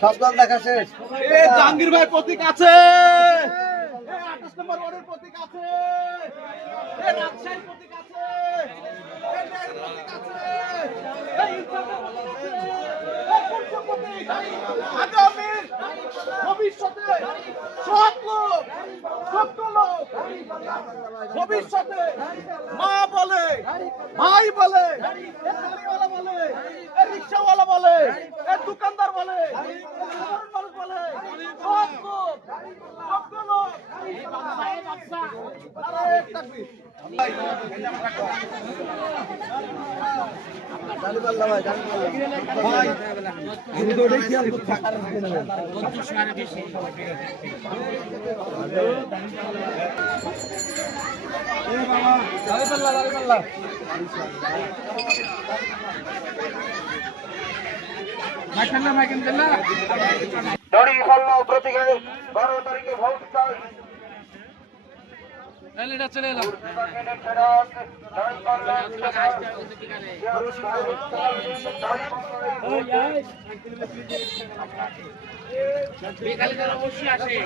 সব দল দেখা শেষ। জাহাঙ্গীর ভাই প্রতীক আছে, 28 নম্বর ওয়ার্ডের প্রতীক আছে, রাজশাহীর প্রতীক আছে, প্রতীক আছে, আগামীর ভবিষ্যতে সব লোক ভবিষ্যতে মা বলে, ভাই বলে, গাড়িওয়ালা বলে, রিক্সাওয়ালা বলে, দোকানদার বলে, মানুষ বলে, সব লোক নারায়ে তাকবীর। দাঁড়িপাল্লা প্রতীকে 12 তারিখে ভোট চাই। চলে এলাম। বিকালে অবশ্যই আসে।